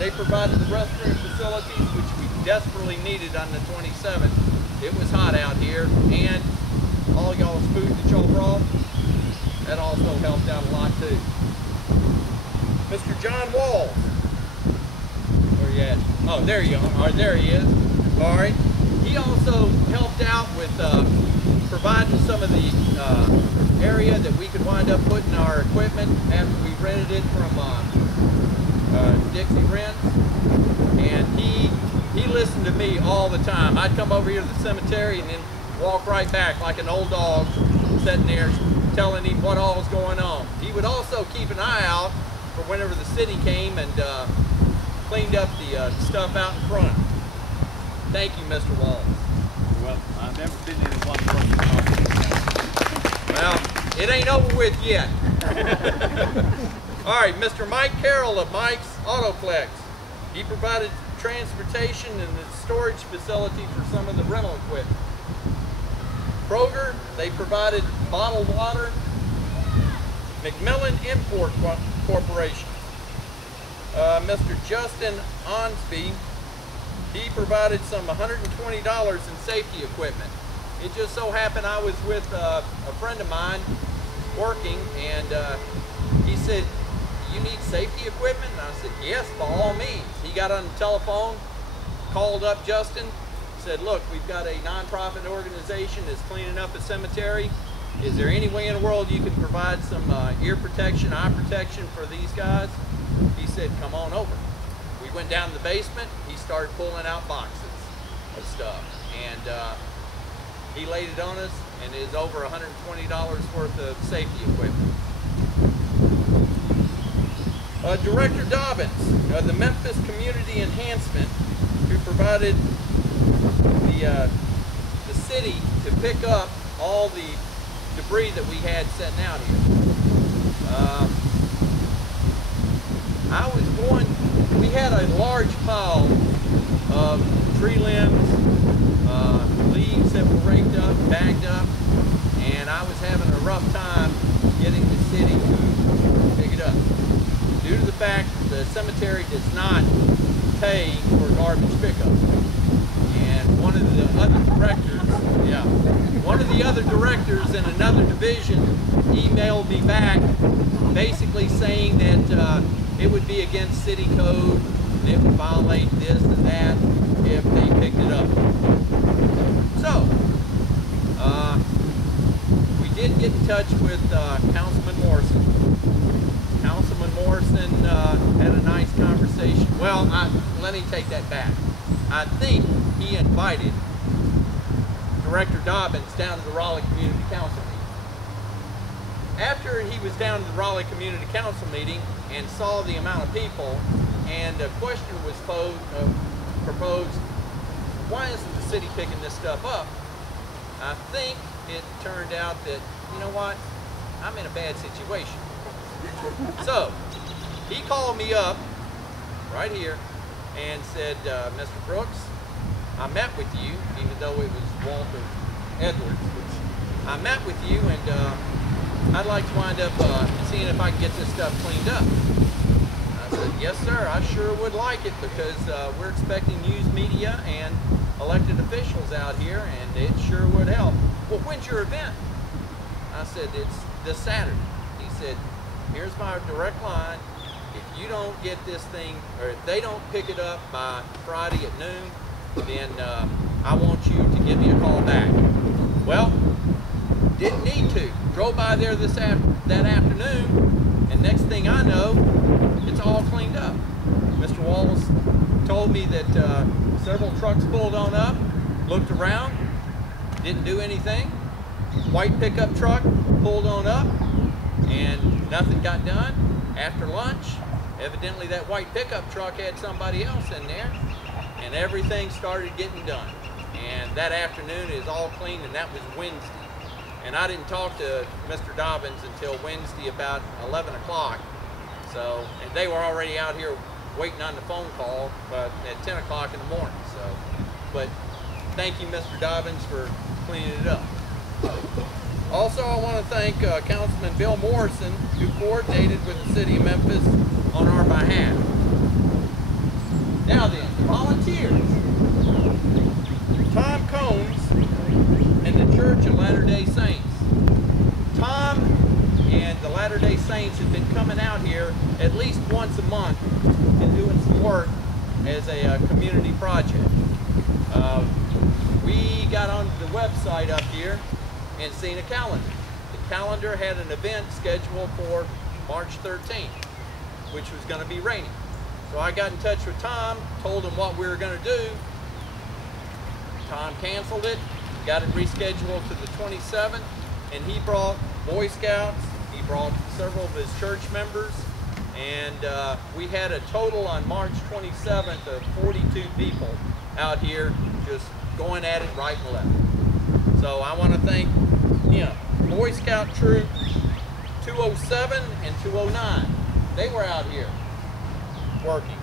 They provided the restroom facilities, which we desperately needed on the 27th. It was hot out here, and all y'all's food that y'all brought, that also helped out a lot too. Mr. John Walls. Where you at? Oh, there you are. Or there he is. Sorry. He also helped out with providing some of the area that we could wind up putting our equipment after we rented it from Dixie Rents. And he listened to me all the time. I'd come over here to the cemetery and then walk right back like an old dog, sitting there telling him what all was going on. He would also keep an eye out for whenever the city came and cleaned up the stuff out in front. Thank you, Mr. Walls. Well, I've never been in one person. Well, it ain't over with yet. All right, Mr. Mike Carroll of Mike's Autoplex. He provided transportation and the storage facility for some of the rental equipment. Kroger, they provided bottled water. McMillan Import Corporation. Mr. Justin Onsby, he provided some $120 in safety equipment. It just so happened I was with a friend of mine working, and he said, "You need safety equipment?" And I said, "Yes, by all means." He got on the telephone, called up Justin, said, "Look, we've got a nonprofit organization that's cleaning up a cemetery. Is there any way in the world you can provide some ear protection, eye protection for these guys?" He said, "Come on over." We went down to the basement. He started pulling out boxes of stuff, and he laid it on us, and it is over $120 worth of safety equipment. Director Dobbins of the Memphis Community Enhancement, who provided the city to pick up all the debris that we had sitting out here. We had a large pile of tree limbs, leaves that were raked up, bagged up, and I was having a rough time getting the city to pick it up. Due to the fact that the cemetery does not pay for garbage pickup. And one of the other directors in another division emailed me back basically saying that it would be against city code, and it would violate this and that if they picked it up. So, we did get in touch with Councilman Morrison. Councilman Morrison had a nice conversation. Well, let me take that back. I think he invited Director Dobbins down to the Raleigh Community Council meeting. After he was down to the Raleigh Community Council meeting and saw the amount of people, and a question was proposed, why isn't the city picking this stuff up? I think it turned out that, you know what, I'm in a bad situation. So, he called me up right here and said, "Mr. Brooks, I met with you," even though it was Walter Edwards. "I met with you, and I'd like to wind up seeing if I can get this stuff cleaned up." I said, "Yes, sir, I sure would like it, because we're expecting news media and elected officials out here, and it sure would help." "Well, when's your event?" I said, "It's this Saturday." He said, "Here's my direct line. If you don't get this thing, or if they don't pick it up by Friday at noon, then I want you to give me a call back." Well, didn't need to. Drove by there that afternoon, and next thing I know, it's all cleaned up. Mr. Wallace told me that several trucks pulled on up, looked around, didn't do anything. White pickup truck pulled on up, and nothing got done. After lunch, evidently that white pickup truck had somebody else in there, and everything started getting done. And that afternoon is all clean, and that was Wednesday. And I didn't talk to Mr. Dobbins until Wednesday about 11 o'clock. So, and they were already out here waiting on the phone call at 10 o'clock in the morning. So, but thank you, Mr. Dobbins, for cleaning it up. Also, I want to thank Councilman Bill Morrison, who coordinated with the City of Memphis on our behalf. a month and doing some work as a community project. We got on the website up here and seen a calendar. The calendar had an event scheduled for March 13th, which was going to be rainy. So I got in touch with Tom, told him what we were going to do. Tom canceled it, got it rescheduled to the 27th, and he brought Boy Scouts, he brought several of his church members, and we had a total on March 27th of 42 people out here just going at it right and left. So I want to thank, Boy Scout Troop 207 and 209. They were out here working.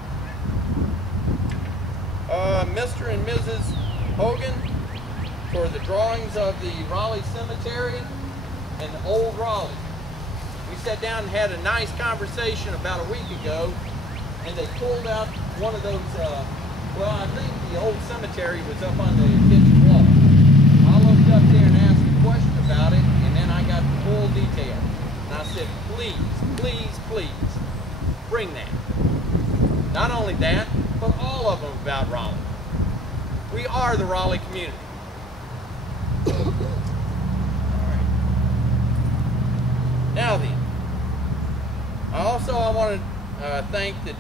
Mr. and Mrs. Hogan for the drawings of the Raleigh Cemetery and Old Raleigh. We sat down and had a nice conversation about a week ago, and they pulled out one of those, well, I think the old cemetery was up on the kitchen wall. I looked up there and asked a question about it, and then I got the full detail. And I said, please, please, please, bring that. Not only that, but all of them about Raleigh. We are the Raleigh community. All right. Now then, I want to thank the